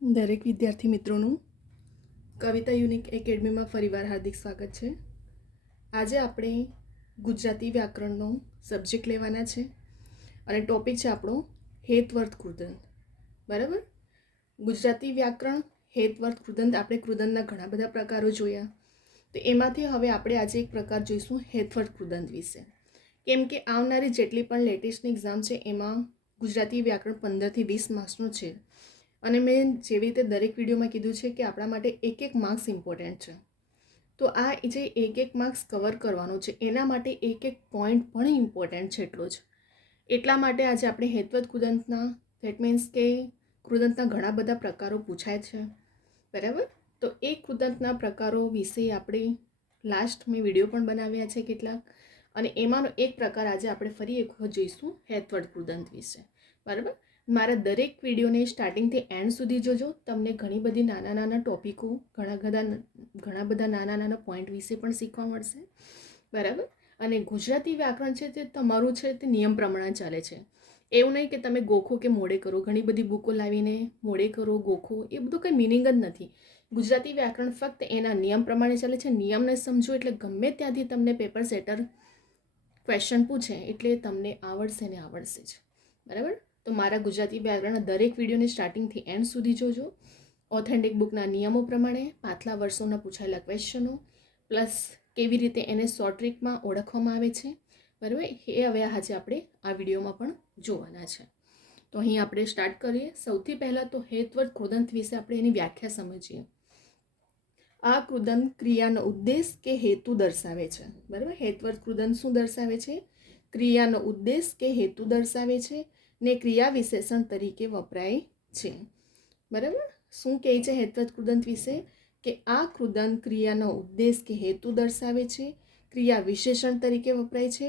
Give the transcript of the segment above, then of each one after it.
દરેક વિદ્યાર્થી મિત્રોનું કવિતા યુનિક એકેડમીમાં ફરીવાર હાર્દિક સ્વાગત છે. આજે આપણે ગુજરાતી વ્યાકરણનો સબ્જેક્ટ લેવાના છે અને ટોપિક છે આપણો હેતવર્ત કૃદંત. બરાબર. ગુજરાતી વ્યાકરણ હેતવર્ત કૃદંત. આપણે કૃદંતના ઘણા બધા પ્રકારો જોયા, તો એમાંથી હવે આપણે આજે એક પ્રકાર જોઈશું હેતવર્ત કૃદંત વિશે. કેમ કે આવનારી જેટલી પણ લેટેસ્ટની એક્ઝામ છે એમાં ગુજરાતી વ્યાકરણ 15 થી 20 માર્ક્સનું છે. અને મેં જેવી રીતે દરેક વિડીયોમાં કીધું છે કે આપણા માટે એક માર્ક્સ ઇમ્પોર્ટન્ટ છે. તો આ જે એક માર્ક્સ કવર કરવાનું છે એના માટે એક પોઈન્ટ પણ ઇમ્પોર્ટન્ટ છે એટલો જ. એટલા માટે આજે આપણે હેતવર્ત કૃદંતના, ધેટ મીન્સ કે કૃદંતના ઘણા બધા પ્રકારો પૂછાય છે. બરાબર. તો એ કૃદંતના પ્રકારો વિશે આપણે લાસ્ટ મેં વિડીયો પણ બનાવ્યા છે કેટલાક, અને એમાંનો એક પ્રકાર આજે આપણે ફરી એક વખત જોઈશું હેતવર્ત કૃદંત વિશે. બરાબર. મારા દરેક વિડીયોને સ્ટાર્ટિંગથી એન્ડ સુધી જોજો. તમને ઘણી બધી નાના ટોપિકો, ઘણા બધા નાના પોઈન્ટ વિશે પણ શીખવા મળશે. બરાબર. અને ગુજરાતી વ્યાકરણ છે તે તમારું છે તે નિયમ પ્રમાણે ચાલે છે. એવું નહીં કે તમે ગોખો કે મોડે કરો, ઘણી બધી બુકો લાવીને મોડે કરો, ગોખો, એ બધું કંઈ મિનિંગ જ નથી. ગુજરાતી વ્યાકરણ ફક્ત એના નિયમ પ્રમાણે ચાલે છે. નિયમને સમજો એટલે ગમે ત્યાંથી તમને પેપર સેટર ક્વેશ્ચન પૂછે એટલે તમને આવડશે ને આવડશે જ. બરાબર. તો મારા ગુજરાતી વ્યાકરણના દરેક વિડીયોને સ્ટાર્ટિંગથી એન્ડ સુધી જોજો. ઓથેન્ટિક બુકના નિયમો પ્રમાણે પાછલા વર્ષોના પૂછાયેલા ક્વેશ્ચનો, પ્લસ કેવી રીતે એને શોર્ટ ટ્રિકમાં ઓળખવામાં આવે છે. બરાબર. એ હવે આજે આપણે આ વિડીયોમાં પણ જોવાના છે. તો અહીં આપણે સ્ટાર્ટ કરીએ. સૌથી પહેલાં તો હેતવર્ત કૃદંત વિશે આપણે એની વ્યાખ્યા સમજીએ. આ કૃદંત ક્રિયાનો ઉદ્દેશ કે હેતુ દર્શાવે છે. બરાબર. હેતવર્ત કૃદંત શું દર્શાવે છે? ક્રિયાનો ઉદ્દેશ કે હેતુ દર્શાવે છે ને ક્રિયા વિશેષણ તરીકે વપરાય છે. બરાબર. શું કહે છે હેતવર્ત કૃદંત વિશે? કે આ કૃદંત ક્રિયાનો ઉદ્દેશ કે હેતુ દર્શાવે છે, ક્રિયા વિશેષણ તરીકે વપરાય છે.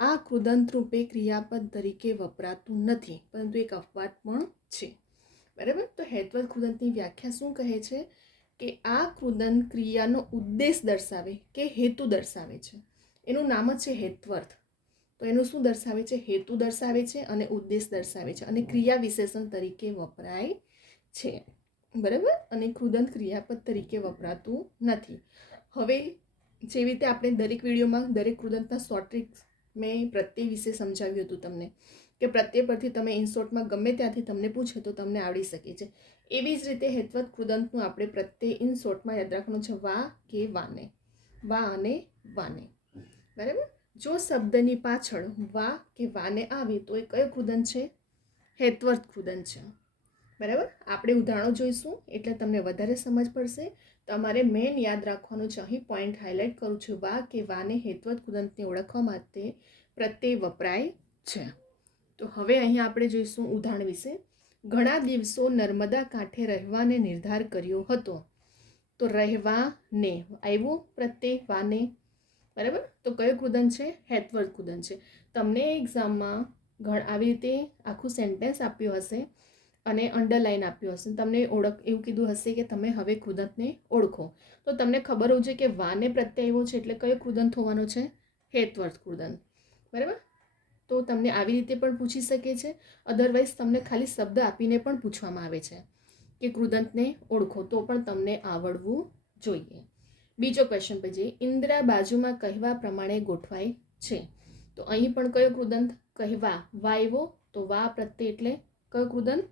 આ કૃદંત રૂપે ક્રિયાપદ તરીકે વપરાતું નથી, પરંતુ એક અપવાદ પણ છે. બરાબર. તો હેતવર્ત કૃદંતની વ્યાખ્યા શું કહે છે? કે આ કૃદંત ક્રિયાનો ઉદ્દેશ દર્શાવે કે હેતુ દર્શાવે છે. એનું નામ જ છે હેતવર્ત. તો એનું શું દર્શાવે છે? હેતુ દર્શાવે છે અને ઉદ્દેશ દર્શાવે છે, અને ક્રિયા વિશેષણ તરીકે વપરાય છે. બરાબર. અને કૃદંત ક્રિયાપદ તરીકે વપરાતું નથી. હવે જેવી રીતે આપણે દરેક વિડીયોમાં દરેક કૃદંતના શોર્ટ ટ્રિક્સ મેં પ્રત્યય વિશે સમજાવ્યું હતું તમને, કે પ્રત્યય પરથી તમે ઇનશોર્ટમાં ગમે ત્યાંથી તમને પૂછે તો તમને આવડી શકે છે. એવી જ રીતે હેતવર્ત કૃદંતનું આપણે પ્રત્યય ઇનશોર્ટમાં યાદ રાખવાનું છે વા કે વાને, વા અને વાને. બરાબર. જો શબ્દની પાછળ વા કે વાને આવે તો એ કયો કૃદંત છે? હેતવર્ત કૃદંત છે. બરાબર. આપણે ઉદાહરણો જોઈશું એટલે તમને વધારે સમજ પડશે. તમારે મેન યાદ રાખવાનું છે, અહીં પોઈન્ટ હાઇલાઇટ કરું છું, વા કે વાને હેતવર્ત કૃદંતને ઓળખવા માટે પ્રત્યય વપરાય છે. તો હવે અહીં આપણે જોઈશું ઉદાહરણ વિશે. ઘણા દિવસો નર્મદા કાંઠે રહેવાને નિર્ધાર કર્યો હતો. તો રહેવાને આવ્યો પ્રત્યય વાને. બરાબર. તો કયો કૃદંત છે? હેતવર્ત કૃદંત છે. તમને એક્ઝામમાં આવી રીતે આખું સેન્ટેન્સ આપ્યું હશે અને અંડરલાઈન આપ્યું હશે, તમને એવું કીધું હશે કે તમે હવે કૃદંતને ઓળખો. તો તમને ખબર હોવું જોઈએ કે વાને પ્રત્યય આવ્યો છે એટલે કયો કૃદંત હોવાનો છે? હેતવર્ત કૃદંત. બરાબર. તો તમને આવી રીતે પણ પૂછી શકે છે. અધરવાઇઝ તમને ખાલી શબ્દ આપીને પણ પૂછવામાં આવે છે કે કૃદંતને ઓળખો, તો પણ તમને આવડવું જોઈએ. બીજો ક્વેશ્ચન પછી, ઇન્દ્રા બાજુમાં કહેવા પ્રમાણે ગોઠવાય છે. તો અહીં પણ કયો કૃદંત? કહેવા. વા આવ્યો તો વા પ્રત્યય એટલે કયો કૃદંત?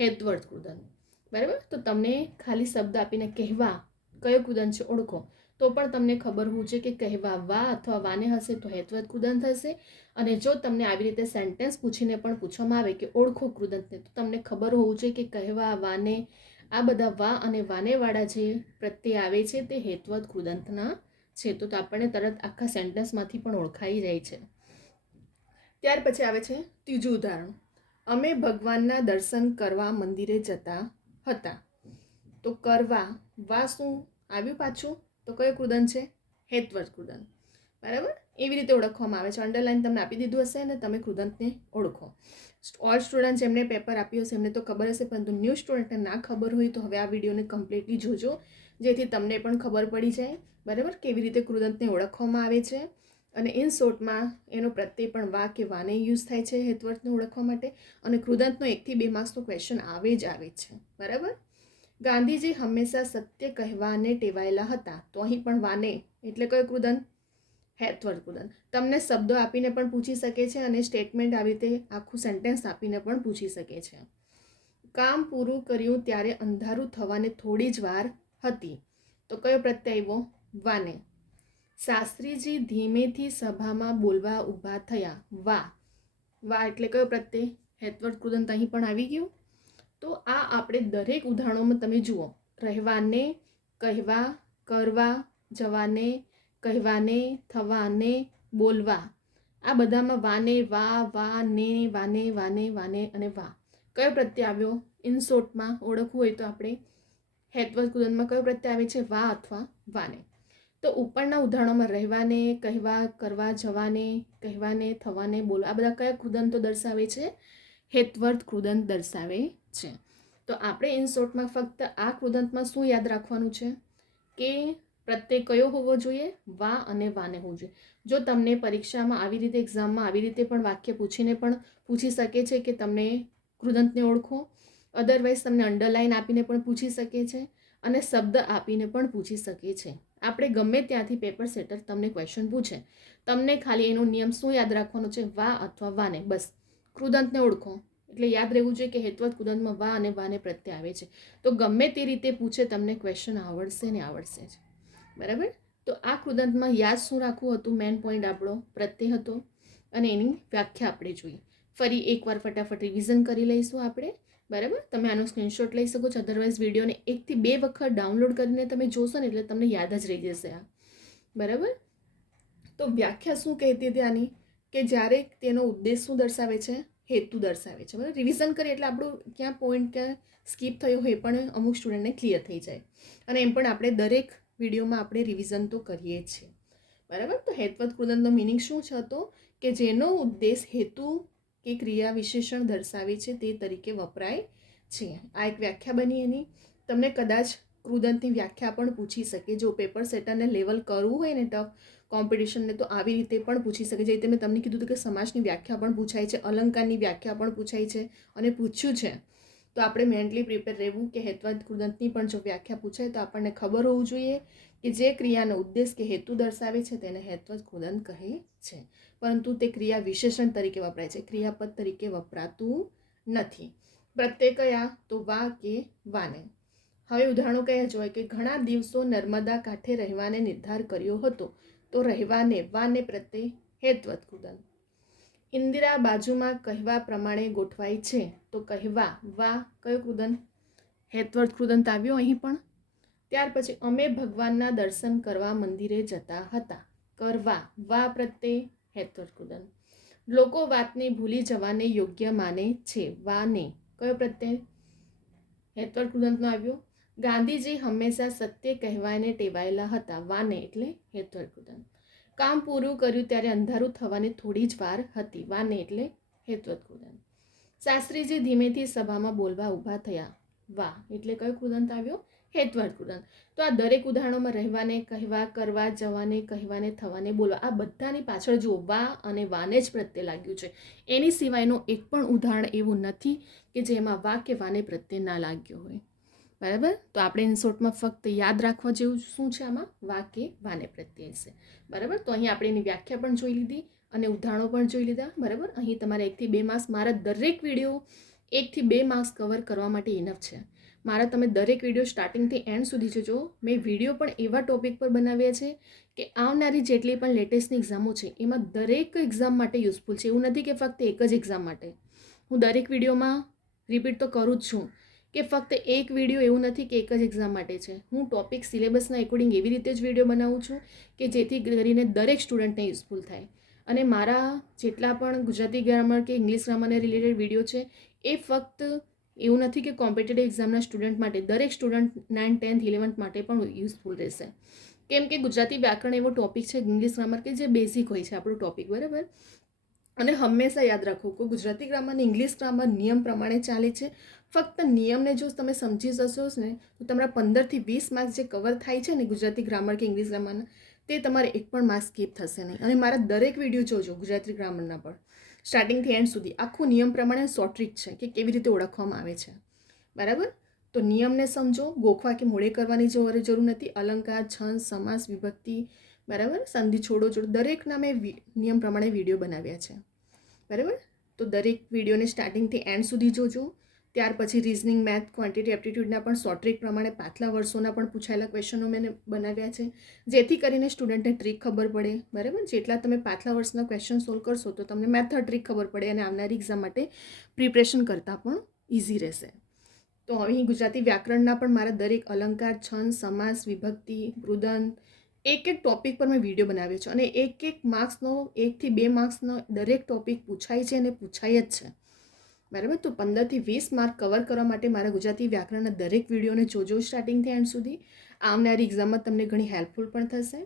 હેતવર્ત કૃદંત. બરાબર. તો તમને ખાલી શબ્દ આપીને કહેવા કયો કૃદંત છે ઓળખો, તો પણ તમને ખબર હોવું છે કે કહેવા વા અથવા વાને હશે તો હેતવર્ત કૃદંત હશે. અને જો તમને આવી રીતે સેન્ટેન્સ પૂછીને પણ પૂછવામાં આવે કે ઓળખો કૃદંતને, તો તમને ખબર હોવું જોઈએ કે કહેવા, વાને, આ બધા વા અને વાનેવાળા જે પ્રત્યય આવે છે તે હેતવર્ત કૃદંતના છે. તો આપણને તરત આખા સેન્ટેન્સમાંથી પણ ઓળખાઈ જાય છે. ત્યાર પછી આવે છે ત્રીજું ઉદાહરણ. અમે ભગવાનના દર્શન કરવા મંદિરે જતા હતા. તો કરવા, વા શું આવ્યું પાછું? તો કયો કૃદંત છે? હેતવર્ત કૃદંત. બરાબર. એવી રીતે ઓળખવામાં આવે છે. અંડરલાઈન તમને આપી દીધું હશે અને તમે કૃદંતને ઓળખો. ઓલ સ્ટુડન્ટ જેમને પેપર આપ્યું હશે એમને તો ખબર હશે, પરંતુ ન્યૂ સ્ટુડન્ટને ના ખબર હોય તો હવે આ વિડીયોને કમ્પ્લીટલી જોજો, જેથી તમને પણ ખબર પડી જાય. બરાબર. કેવી રીતે કૃદંતને ઓળખવામાં આવે છે. અને ઇન શોર્ટમાં એનો પ્રત્યય પણ વા કે વાને યુઝ થાય છે હેતવર્તને ઓળખવા માટે. અને કૃદંતનો 1 થી 2 માર્ક્સનો ક્વેશ્ચન આવે જ છે. બરાબર. ગાંધીજી હંમેશા સત્ય કહેવાને ટેવાયેલા હતા. તો અહીં પણ વાને એટલે કયો કૃદંત? હેતવર્ડ કૃદંત. તમને શબ્દો આપીને પણ પૂછી શકે છે અને સ્ટેટમેન્ટ આવી રીતે આખું સેન્ટેન્સ આપીને પણ પૂછી શકે છે. કામ પૂરું કર્યું ત્યારે અંધારું થવાને થોડી જ વાર હતી. તો કયો પ્રત્યય આવ્યો? વાને. શાસ્ત્રીજી ધીમેથી સભામાં બોલવા ઊભા થયા. વા એટલે કયો પ્રત્યય? હેતવર્ડ કૃદંત અહીં પણ આવી ગયું. તો આ આપણે દરેક ઉદાહરણોમાં તમે જુઓ, રહેવાને, કહેવા, કરવા, જવાને, કહેવાને, થવાને, બોલવા, આ બધામાં વાને, વા, ને, વાને અને વા. કયો પ્રત્યય આવ્યો? ઇન શોર્ટમાં ઓળખવું હોય તો આપણે હેતવર્ડ કૃદંતમાં કયો પ્રત્યય આવે છે? વા અથવા વાને. તો ઉપરના ઉદાહરણોમાં રહેવાને, કહેવા, કરવા, જવાને, કહેવાને, થવાને, બોલવા, આ બધા કયા કૃદંતો દર્શાવે છે? હેતવર્ડ કૃદંત દર્શાવે છે. તો આપણે ઇન શોર્ટમાં ફક્ત આ કૃદંતમાં શું યાદ રાખવાનું છે કે પ્રત્યય કયો હોવો જોઈએ? વા અને વાને હોવું જોઈએ. જો તમને પરીક્ષામાં આવી રીતે એક્ઝામમાં આવી રીતે પણ વાક્ય પૂછીને પણ પૂછી શકે છે કે તમને કૃદંતને ઓળખો, અધરવાઇઝ તમને અંડરલાઇન આપીને પણ પૂછી શકે છે અને શબ્દ આપીને પણ પૂછી શકે છે. આપણે ગમે ત્યાંથી પેપર સેટર તમને ક્વેશ્ચન પૂછે, તમને ખાલી એનો નિયમ શું યાદ રાખવાનો છે? વા અથવા વાને. બસ કૃદંતને ઓળખો એટલે યાદ રહેવું જોઈએ કે હેતવર્ડ કૃદંતમાં વા અને વાને પ્રત્યય આવે છે. તો ગમે તે રીતે પૂછે તમને ક્વેશ્ચન આવડશે ને આવડશે જ. બરાબર. તો આ કૃદંતમાં યાદ શું રાખવું હતું? મેઇન પોઈન્ટ આપણો પ્રત્યય હતો અને એની વ્યાખ્યા આપણે જોઈએ. ફરી એકવાર ફટાફટ રિવિઝન કરી લઈશું આપણે. બરાબર. તમે આનો સ્ક્રીનશોટ લઈ શકો છો, અધરવાઇઝ વિડીયોને 1 થી 2 વખત ડાઉનલોડ કરીને તમે જોશો ને એટલે તમને યાદ જ રહી જશે આ. બરાબર. તો વ્યાખ્યા શું કહેતી હતી આની? કે જ્યારે તેનો ઉદ્દેશ શું દર્શાવે છે? હેતુ દર્શાવે છે. બરાબર. રિવિઝન કરીએ એટલે આપણું ક્યાં પોઈન્ટ ક્યાં સ્કીપ થયો હોય પણ અમુક સ્ટુડન્ટને ક્લિયર થઈ જાય. અને એમ પણ આપણે દરેક વિડીયોમાં આપણે રિવિઝન તો કરીએ જ છીએ. બરાબર. તો હેતવર્ડ કૃદંતનો મિનિંગ શું છે? હતો કે જેનો ઉદ્દેશ હેતુ કે ક્રિયા વિશેષણ દર્શાવે છે તે તરીકે વપરાય છે. આ એક વ્યાખ્યા બની એની. તમને કદાચ કૃદંતની વ્યાખ્યા પણ પૂછી શકે. જો પેપર સેટરને લેવલ કરવું હોય ને ટફ કોમ્પિટિશનને તો આવી રીતે પણ પૂછી શકે. જે રીતે મેં તમને કીધું હતું કે સમાસની વ્યાખ્યા પણ પૂછાય છે, અલંકારની વ્યાખ્યા પણ પૂછાય છે અને પૂછ્યું છે. તો આપણે મેન્ટલી પ્રિપેર રહેવું કે હેતવર્ડ કૃદંતની પણ જો વ્યાખ્યા પૂછાય તો આપણને ખબર હોવું જોઈએ કે જે ક્રિયાનો ઉદ્દેશ કે હેતુ દર્શાવે છે તેને હેતવર્ડ કૃદંત કહે છે. પરંતુ તે ક્રિયા વિશેષણ તરીકે વપરાય છે, ક્રિયાપદ તરીકે વપરાતું નથી. પ્રત્યય કયા? તો વા કે વાને. હવે ઉદાહરણો કયા જોઈએ કે ઘણા દિવસો નર્મદા કાંઠે રહેવાને નિર્ધાર કર્યો હતો. તો રહેવાને, વાને પ્રત્યય હેતવર્ડ કૃદંત. ઇન્દિરા બાજુમાં કહેવા પ્રમાણે ગોઠવાય છે. તો કહેવા, વા કયો કૃદંત? હેતવર્ડ કૃદંત આવ્યો અહીં પણ. ત્યાર પછી અમે ભગવાનના દર્શન કરવા મંદિરે જતા હતા. કરવા, વા પ્રત્યય હેતવર્ડ કૃદંત. લોકો વાતને ભૂલી જવાને યોગ્ય માને છે. વાને કયો પ્રત્યય? હેતવર્ડ કૃદંતનો આવ્યો. ગાંધીજી હંમેશા સત્ય કહેવાને ટેવાયેલા હતા. વાને એટલે હેતવર્ડ કૃદંત. કામ પૂરું કર્યું ત્યારે અંધારું થવાની થોડી જ વાર હતી. વાને એટલે હેતવર્ડ કૃદંત. શાસ્ત્રીજી ધીમેથી સભામાં બોલવા ઊભા થયા. વા એટલે કયો કૃદંત આવ્યો? હેતવર્ડ કૃદંત. તો આ દરેક ઉદાહરણોમાં રહેવાને, કહેવા, કરવા, જવાને, કહેવાને, થવાને, બોલવા, આ બધાની પાછળ જુઓ વા અને વાને જ પ્રત્યય લાગ્યું છે. એની સિવાયનું એક પણ ઉદાહરણ એવું નથી કે જેમાં વા કે વાને પ્રત્યય ના લાગ્યો હોય. બરાબર. તો આપણે ઇન શોર્ટમાં ફક્ત યાદ રાખવા જેવું શું છે આમાં? વા કે વાને પ્રત્યય છે. બરાબર. તો અહીં આપણે એની વ્યાખ્યા પણ જોઈ લીધી અને ઉદાહરણો પણ જોઈ લીધા. બરાબર. અહીં તમારે 1 થી 2 માર્ક્સ, મારા દરેક વિડીયો 1 થી 2 માર્ક્સ કવર કરવા માટે ઇનફ છે. મારા તમે દરેક વિડીયો સ્ટાર્ટિંગથી એન્ડ સુધી જોજો. મેં વિડીયો પણ એવા ટોપિક પર બનાવ્યા છે કે આવનારી જેટલી પણ લેટેસ્ટની એક્ઝામો છે એમાં દરેક એક્ઝામ માટે યુઝફુલ છે. એવું નથી કે ફક્ત એક જ એક્ઝામ માટે. હું દરેક વિડીયોમાં રિપીટ તો કરું જ છું કે ફક્ત એક વિડીયો એવું નથી કે એક જ એક્ઝામ માટે છે. હું ટોપિક સિલેબસના એકોર્ડિંગ એવી રીતે જ વિડીયો બનાવું છું કે જેથી કરીને દરેક સ્ટુડન્ટને યુઝફુલ થાય. અને મારા જેટલા પણ ગુજરાતી ગ્રામર કે ઇંગ્લિશ ગ્રામરને રિલેટેડ વિડીયો છે એ ફક્ત એવું નથી કે કોમ્પિટેટિવ એક્ઝામના સ્ટુડન્ટ માટે, દરેક સ્ટુડન્ટ 9th, 10th, 11th માટે પણ યુઝફુલ રહેશે. કેમ કે ગુજરાતી વ્યાકરણ એવો ટોપિક છે, ઇંગ્લિશ ગ્રામર કે જે બેઝિક હોય છે આપણું ટોપિક. બરાબર. અને હંમેશા યાદ રાખો કે ગુજરાતી ગ્રામર અને ઇંગ્લિશ ગ્રામર નિયમ પ્રમાણે ચાલે છે. ફક્ત નિયમને જો તમે સમજી જશો ને તો તમારા 15 થી 20 માર્ક્સ જે કવર થાય છે ને ગુજરાતી ગ્રામર કે ઇંગ્લિશ ગ્રામરના, તે તમારે એક પણ માર્ક્સ સ્કીપ થશે નહીં. અને મારા દરેક વિડીયો જોજો ગુજરાતી ગ્રામરના પણ સ્ટાર્ટિંગથી એન્ડ સુધી આખું નિયમ પ્રમાણે શોર્ટ ટ્રીક છે કે કેવી રીતે ઓળખવામાં આવે છે. બરાબર. તો નિયમને સમજો, ગોખવા કે મોડે કરવાની જરૂર નથી. અલંકાર, છંદ, સમાસ, વિભક્તિ, બરાબર, સંધિ, છોડો દરેકના મેં નિયમ પ્રમાણે વિડીયો બનાવ્યા છે, બરાબર. તો દરેક વિડીયોને સ્ટાર્ટિંગથી એન્ડ સુધી જોજો. ત્યાર પછી રિઝનિંગ, મેથ, ક્વોન્ટિટી, એપ્ટિટ્યૂડના પણ શોર્ટ ટ્રીક પ્રમાણે પાછલા વર્ષોના પણ પૂછાયેલા ક્વેશ્ચનો મેં બનાવ્યા છે, જેથી કરીને સ્ટુડન્ટને ટ્રીક ખબર પડે, બરાબર. જેટલા તમે પાછલા વર્ષના ક્વેશ્ચન સોલ્વ કરશો તો તમને મેથડ ટ્રીક ખબર પડે અને આવનારી એક્ઝામ માટે પ્રિપરેશન કરતાં પણ ઇઝી રહેશે. તો અહીં ગુજરાતી વ્યાકરણના પણ મારા દરેક અલંકાર, છંદ, સમાસ, વિભક્તિ, મૃદંત, એક ટોપિક પર મેં વિડીયો બનાવ્યો છે અને એક માર્ક્સનો 1 થી 2 માર્ક્સનો દરેક ટોપિક પૂછાય છે અને પૂછાય જ છે, બરાબર. તો 15 થી 20 માર્ક કવર કરવા માટે મારા ગુજરાતી વ્યાકરણના દરેક વિડીયોને જોજો સ્ટાર્ટિંગથી એન્ડ સુધી. આવનારી એક્ઝામમાં તમને ઘણી હેલ્પફુલ પણ થશે,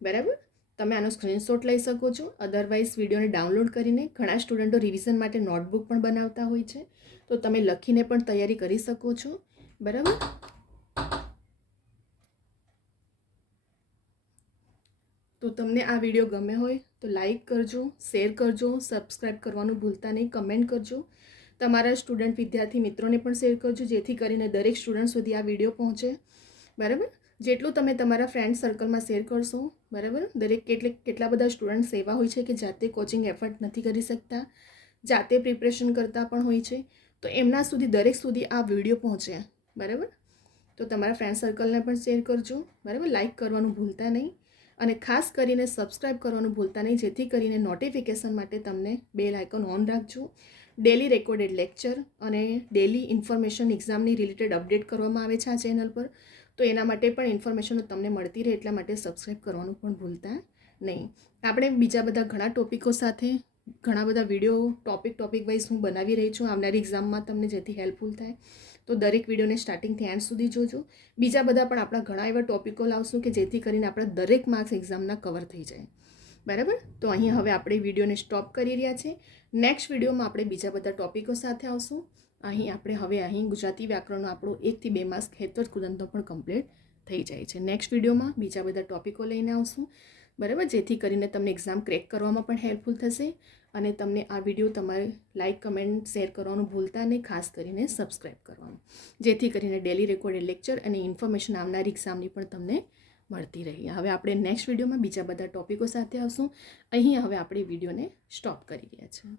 બરાબર. તમે આનો સ્ક્રીનશોટ લઈ શકો છો. અધરવાઇઝ વિડીયોને ડાઉનલોડ કરીને ઘણા સ્ટુડન્ટો રિવિઝન માટે નોટબુક પણ બનાવતા હોય છે, તો તમે લખીને પણ તૈયારી કરી શકો છો, બરાબર. તો તમને આ વિડીયો ગમે હોય તો લાઈક કરજો, શેર કરજો, સબસ્ક્રાઈબ કરવાનું ભૂલતા નહીં, કમેન્ટ કરજો. તમારા સ્ટુડન્ટ વિદ્યાર્થી મિત્રોને પણ શેર કરજો, જેથી કરીને દરેક સ્ટુડન્ટ સુધી આ વિડીયો પહોંચે, બરાબર. જેટલું તમે તમારા ફ્રેન્ડ સર્કલમાં શેર કરશો, બરાબર. કેટલા બધા સ્ટુડન્ટ્સ એવા હોય છે કે જાતે કોચિંગ એફર્ટ નથી કરી શકતા, જાતે પ્રિપરેશન કરતા પણ હોય છે, તો એમના સુધી દરેક સુધી આ વિડીયો પહોંચે, બરાબર. તો તમારા ફ્રેન્ડ સર્કલને પણ શેર કરજો, બરાબર. લાઈક કરવાનું ભૂલતા નહીં અને ખાસ કરીને સબસ્ક્રાઈબ કરવાનું ભૂલતા નહીં, જેથી કરીને નોટિફિકેશન માટે તમને બેલ આઇકોન ઓન રાખજો. ડેલી રેકોર્ડેડ લેક્ચર અને ડેલી ઇન્ફોર્મેશન એક્ઝામની રિલેટેડ અપડેટ કરવામાં આવે છે આ ચેનલ પર, તો એના માટે પણ ઇન્ફોર્મેશનો તમને મળતી રહે એટલા માટે સબસ્ક્રાઈબ કરવાનું પણ ભૂલતા નહીં. આપણે બીજા બધા ઘણા ટોપિકો સાથે ઘણા બધા વિડીયો ટોપિક વાઇઝ હું બનાવી રહી છું આવનારી એક્ઝામમાં તમને, જેથી હેલ્પફુલ થાય. તો દરેક વિડીયોને સ્ટાર્ટિંગથી એન્ડ સુધી જોજો. બીજા બધા પણ આપણા ઘણા એવા ટોપિકો લાવશું કે જેથી કરીને આપણા દરેક માર્ક્સ એક્ઝામના કવર થઈ જાય, બરાબર. તો અહીં હવે આપણે વિડીયોને સ્ટોપ કરી રહ્યા છીએ. નેક્સ્ટ વિડીયોમાં આપણે બીજા બધા ટોપિકો સાથે આવશું. અહીં ગુજરાતી વ્યાકરણનો આપણો 1 થી 2 માર્ક્સ હેતવત કુદંતો પણ કમ્પ્લીટ થઈ જાય છે. નેક્સ્ટ વિડીયોમાં બીજા બધા ટોપિકો લઈને આવશું, બરાબર, જેથી કરીને તમને એક્ઝામ ક્રેક કરવામાં પણ હેલ્પફુલ થશે. અને તમને આ વિડીયો તમારે લાઇક, કમેન્ટ, શેર કરવાનું ભૂલતા નહીં, ખાસ કરીને સબસ્ક્રાઈબ કરવાનું, જેથી કરીને ડેલી રેકોર્ડેડ લેક્ચર અને ઇન્ફોર્મેશન આવનારી એક્ઝામની પણ તમને મળતી રહી. હવે આપણે નેક્સ્ટ વિડીયોમાં બીજા બધા ટોપિકો સાથે આવશું. અહીં હવે આપણે વિડીયોને સ્ટોપ કરી રહ્યા છીએ.